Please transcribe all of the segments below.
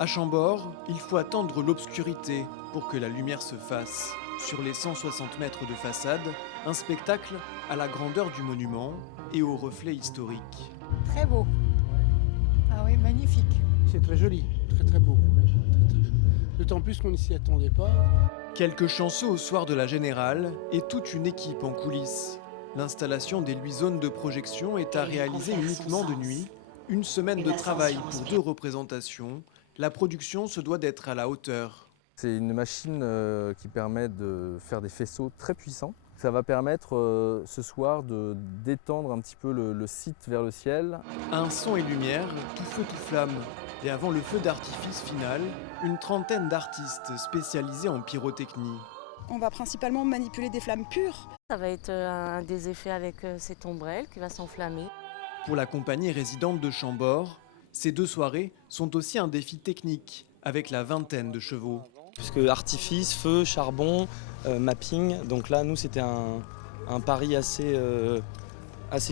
À Chambord, il faut attendre l'obscurité pour que la lumière se fasse. Sur les 160 mètres de façade, un spectacle à la grandeur du monument et au reflet historique. Très beau. Ah oui, magnifique. C'est très joli, très très beau. Très, très. D'autant plus qu'on ne s'y attendait pas. Quelques chanceux au soir de la Générale et toute une équipe en coulisses. L'installation des 8 zones de projection est à réaliser uniquement de nuit. Une semaine de travail pour 2 représentations. La production se doit d'être à la hauteur. C'est une machine qui permet de faire des faisceaux très puissants. Ça va permettre ce soir de d'étendre un petit peu le site vers le ciel. Un son et lumière, tout feu tout flamme. Et avant le feu d'artifice final, une trentaine d'artistes spécialisés en pyrotechnie. On va principalement manipuler des flammes pures. Ça va être un des effets avec cette ombrelle qui va s'enflammer. Pour la compagnie résidente de Chambord, ces 2 soirées sont aussi un défi technique, avec la vingtaine de chevaux. Puisque artifice, feu, charbon, mapping, donc là nous c'était un pari assez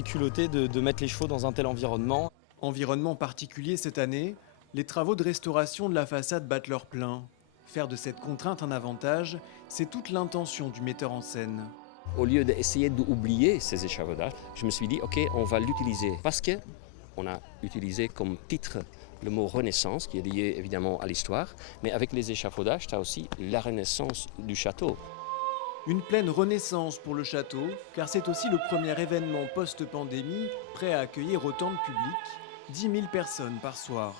culotté de mettre les chevaux dans un tel environnement. Environnement particulier cette année, les travaux de restauration de la façade battent leur plein. Faire de cette contrainte un avantage, c'est toute l'intention du metteur en scène. Au lieu d'essayer d'oublier ces échafaudages, je me suis dit, ok, on va l'utiliser. Parce qu'on a utilisé comme titre le mot Renaissance, qui est lié évidemment à l'histoire, mais avec les échafaudages, tu as aussi la renaissance du château. Une pleine renaissance pour le château, car c'est aussi le premier événement post-pandémie prêt à accueillir autant de public, 10 000 personnes par soir.